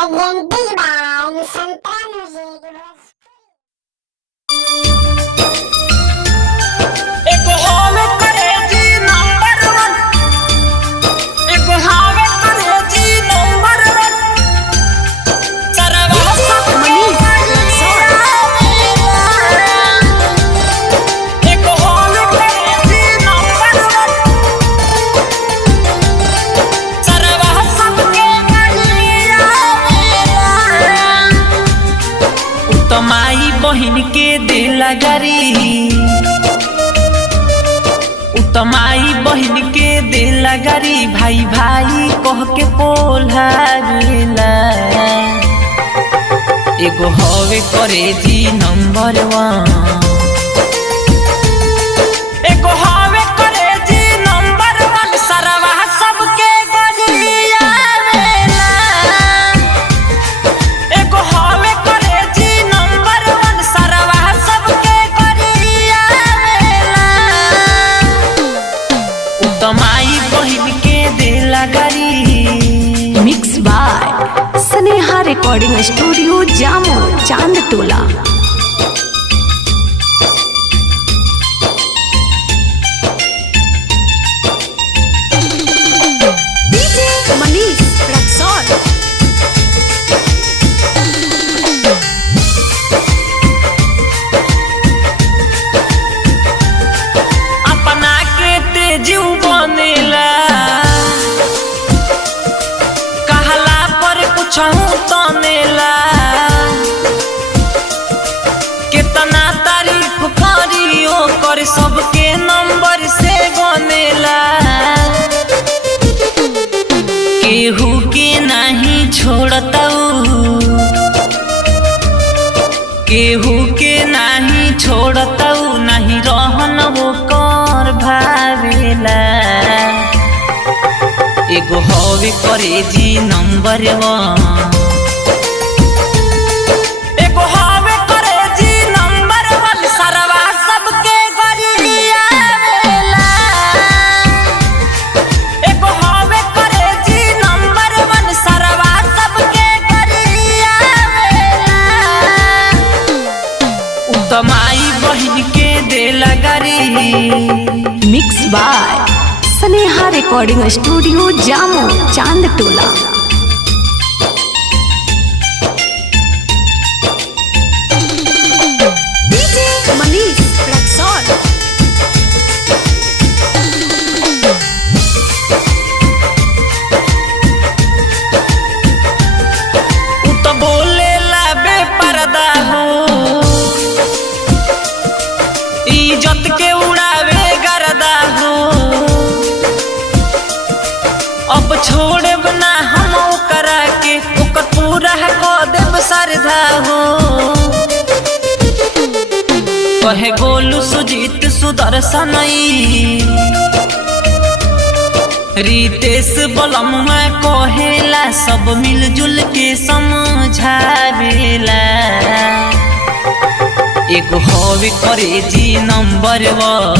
Presented by Santana Music. एको हावे करे जी नंबर वन, एको हावे करे जी नंबर वन। सरवा एको हावे करे जी नंबर वन। सरवा सबके कलिया तो माई बहिन के दिल गरी, तमाई बहिन के दिल गरी भाई भाई कह के पोल्हारेला। एगो हवे करे जी नंबर वन, एगो हवे करे जी नंबर वन। सरवा सबके गलिया वेला, एगो हवे करे जी नंबर वन। सरवा सबके गलिया तमाई बहिन के दिल गरी। Mix by Sneha recording studio Jamo Chand Tola. DJ Manish Raxaul. अपना के तेजू बनेला, कहला पर कुछ तनेला। कितना तारीफ करियो कर सबके नंबर से बनेला। केहू के नहीं छोड़ताऊ, केहू के नहीं छोड़ताऊ। नहीं रहन वो कर भावेला। एगो हवे करे जी नंबर वन, एगो हवे करे जी नंबर वन। सरवा सबके गलिया वेला, एगो हवे करे जी नंबर वन। सरवा सबके गलिया वेला तमाई बहिन के दिल गरी। Mix by Sneha recording studio Jamo Chand Tola. DJ Manish Raxaul. तो बोले ला बेपर्दा हो, इज्जत के उड़ावे गर्दा हो। अब छोड़े बना हम करा के ओकर पूरा को देव श्रद्धा हो। कहे गोलू सुजीत सुदर्शन रितेश बलम में कहेला। सब मिलजुल के समझावेला। एगो हवे करे जी नंबर वन,